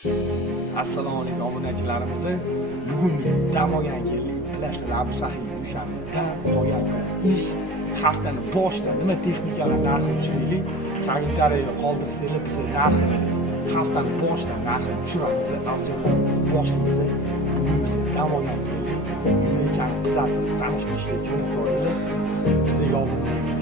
Assalomu alaykum obunachilarimiz. Bugun biz dam olgan keldik. Bilasizlar, bu sahiy dushanba dam olgan kun. Ish haftani boshida nima texnikalar narxini tushiraylik. Kommentariylar qoldirsanglar, biz narxini haftani boshida narxini tushiramiz. Aksiyalarimizni boshlaymiz. Bugun biz dam olgan keldik. Yo'lchani qizartirib tanishib ishlaylik jo'natib olaylik. Bizga obuna bo'ling.